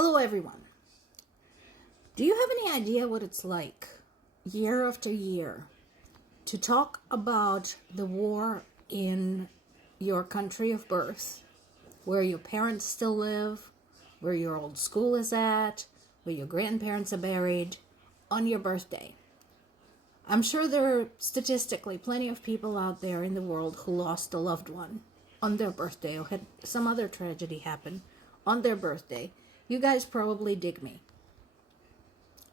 Hello, everyone. Do you have any idea what it's like, year after year, to talk about the war in your country of birth, where your parents still live, where your old school is at, where your grandparents are buried, on your birthday? I'm sure there are statistically plenty of people out there in the world who lost a loved one on their birthday or had some other tragedy happen on their birthday. You guys probably dig me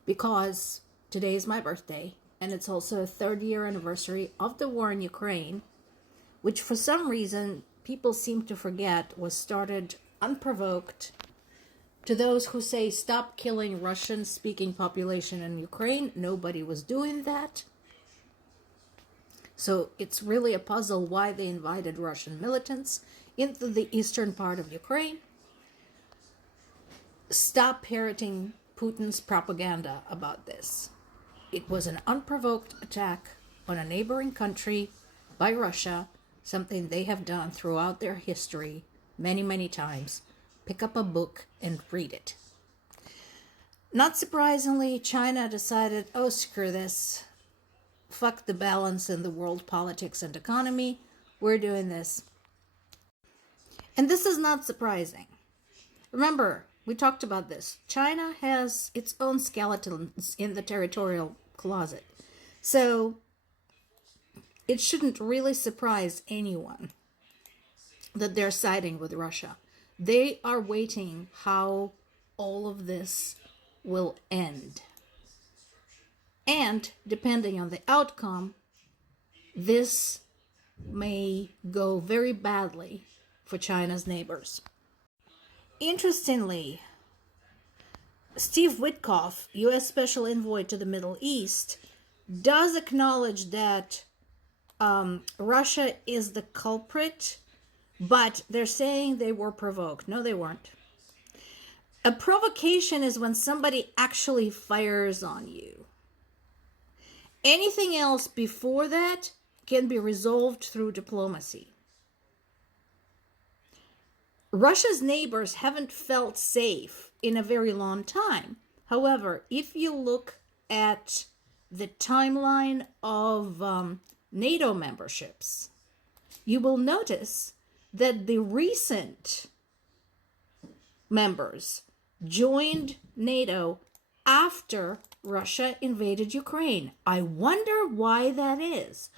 because today is my birthday and it's also a third-year anniversary of the war in Ukraine, which for some reason people seem to forget was started unprovoked. To those who say stop killing Russian-speaking population in Ukraine, nobody was doing that. So it's really a puzzle why they invited Russian militants into the eastern part of Ukraine. Stop parroting Putin's propaganda about this. It was an unprovoked attack on a neighboring country by Russia, something they have done throughout their history many, many times. Pick up a book and read it. Not surprisingly, China decided, oh, screw this. Fuck the balance in the world politics and economy. We're doing this. And this is not surprising. Remember, we talked about this. China has its own skeletons in the territorial closet. So it shouldn't really surprise anyone that they're siding with Russia. They are waiting how all of this will end. And depending on the outcome, this may go very badly for China's neighbors. Interestingly, Steve Witkoff, U.S. Special Envoy to the Middle East, does acknowledge that Russia is the culprit, but they're saying they were provoked. No, they weren't. A provocation is when somebody actually fires on you. Anything else before that can be resolved through diplomacy. Russia's neighbors haven't felt safe in a very long time. However, if you look at the timeline of NATO memberships, you will notice that the recent members joined NATO after Russia invaded Ukraine. I wonder why that is.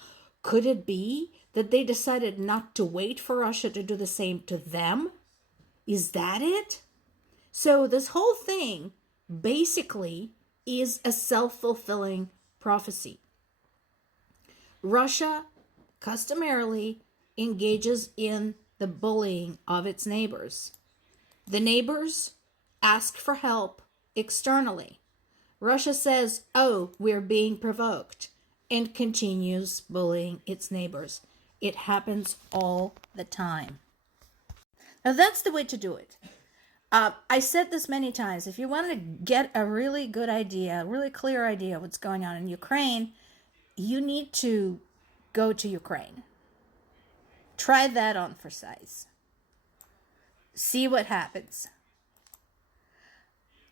Could it be that they decided not to wait for Russia to do the same to them? Is that it? So this whole thing basically is a self-fulfilling prophecy. Russia customarily engages in the bullying of its neighbors. The neighbors ask for help externally. Russia says, oh, we're being provoked, and continues bullying its neighbors. It happens all the time. Now, that's the way to do it. I said this many times. If you want to get a really good idea, a really clear idea of what's going on in Ukraine, you need to go to Ukraine. Try that on for size. See what happens.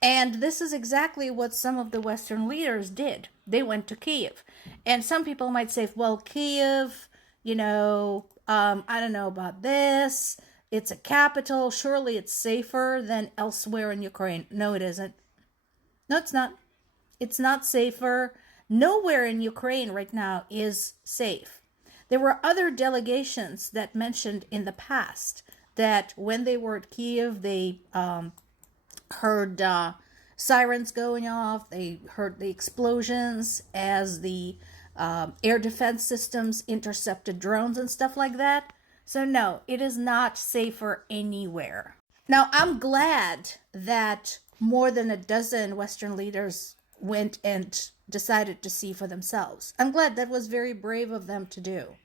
And this is exactly what some of the Western leaders did. They went to Kyiv. And some people might say, well, Kyiv, I don't know about this. It's a capital. Surely it's safer than elsewhere in Ukraine. No, it isn't. No, it's not. It's not safer. Nowhere in Ukraine right now is safe. There were other delegations that mentioned in the past that when they were at Kyiv, they heard sirens going off. They heard the explosions as the air defense systems intercepted drones and stuff like that. So no, it is not safer anywhere. Now, I'm glad that more than a dozen Western leaders went and decided to see for themselves. I'm glad. That was very brave of them to do.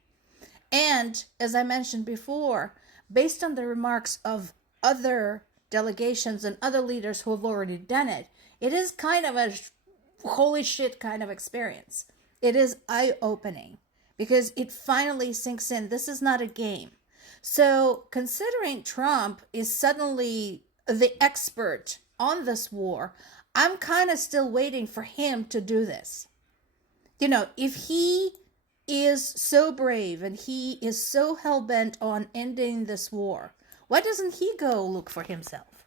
And as I mentioned before, based on the remarks of other delegations and other leaders who have already done it, it is kind of a holy shit kind of experience. It is eye-opening because it finally sinks in. This is not a game. So considering Trump is suddenly the expert on this war, I'm kind of still waiting for him to do this. If he is so brave and he is so hell-bent on ending this war, why doesn't he go look for himself?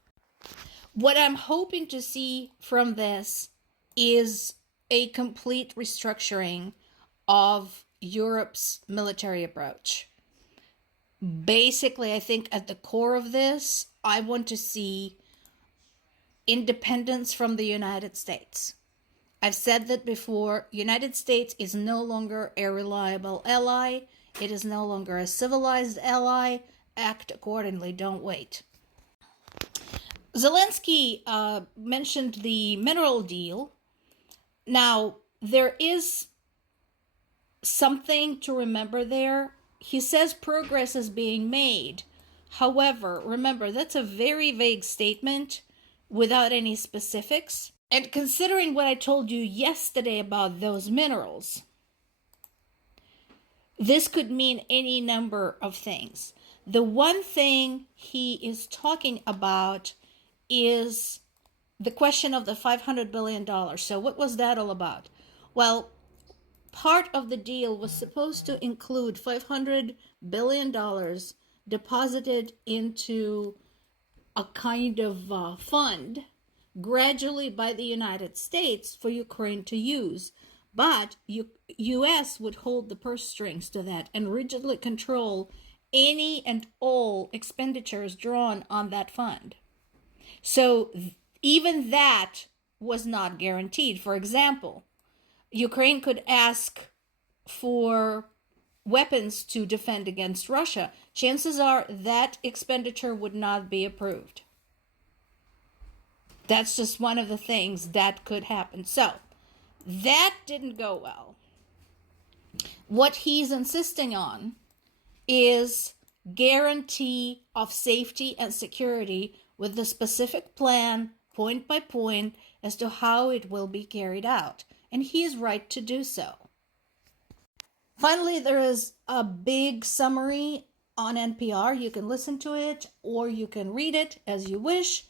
What I'm hoping to see from this is a complete restructuring of Europe's military approach. Basically, I think at the core of this, I want to see independence from the United States. I've said that before. United States is no longer a reliable ally. It is no longer a civilized ally. Act accordingly. Don't wait. Zelensky mentioned the mineral deal. Now, there is something to remember there. He says progress is being made. However, remember, that's a very vague statement without any specifics. And considering what I told you yesterday about those minerals, this could mean any number of things. The one thing he is talking about is the question of the $500 billion. So what was that all about? Well, part of the deal was supposed to include $500 billion deposited into a kind of fund gradually by the United States for Ukraine to use. But U.S. would hold the purse strings to that and rigidly control any and all expenditures drawn on that fund. So even that was not guaranteed. For example, Ukraine could ask for weapons to defend against Russia. Chances are that expenditure would not be approved. That's just one of the things that could happen. So that didn't go well. What he's insisting on is guarantee of safety and security with the specific plan, point by point, as to how it will be carried out. And he is right to do so. Finally, there is a big summary on NPR. You can listen to it or you can read it as you wish,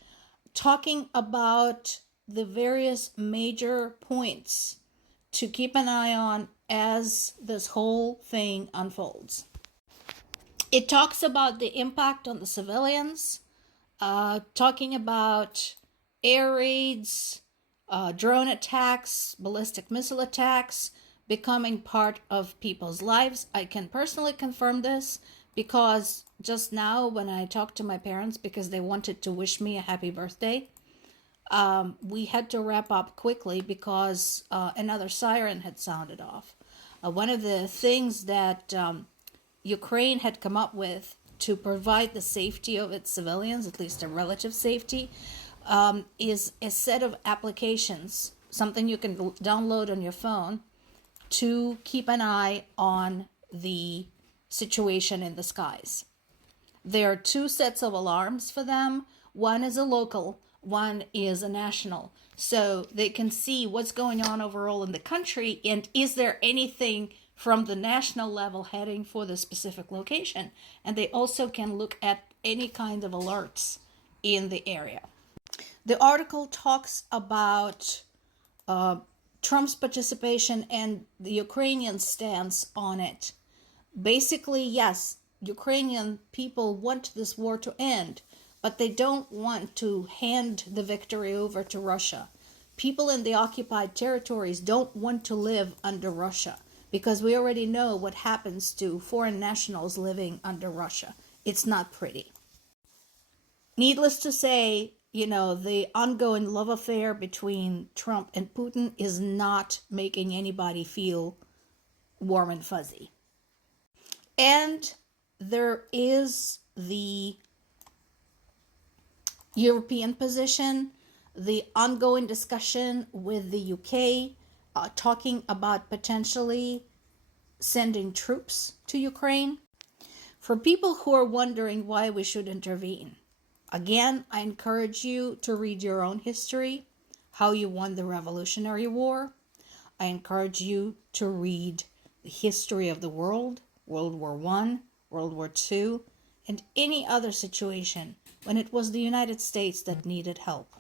talking about the various major points to keep an eye on as this whole thing unfolds. It talks about the impact on the civilians, talking about air raids, drone attacks, ballistic missile attacks becoming part of people's lives. I can personally confirm this because just now when I talked to my parents because they wanted to wish me a happy birthday, we had to wrap up quickly because another siren had sounded off. One of the things that Ukraine had come up with to provide the safety of its civilians, at least a relative safety, is a set of applications, something you can download on your phone to keep an eye on the situation in the skies. There are two sets of alarms for them. One is a local, one is a national. So they can see what's going on overall in the country and is there anything from the national level heading for the specific location. And they also can look at any kind of alerts in the area. The article talks about Trump's participation and the Ukrainian stance on it. Basically, yes, Ukrainian people want this war to end, but they don't want to hand the victory over to Russia. People in the occupied territories don't want to live under Russia because we already know what happens to foreign nationals living under Russia. It's not pretty. Needless to say, the ongoing love affair between Trump and Putin is not making anybody feel warm and fuzzy. And there is the European position, the ongoing discussion with the UK, talking about potentially sending troops to Ukraine. For people who are wondering why we should intervene, again, I encourage you to read your own history, how you won the Revolutionary War. I encourage you to read the history of the world, World War I, World War II, and any other situation when it was the United States that needed help.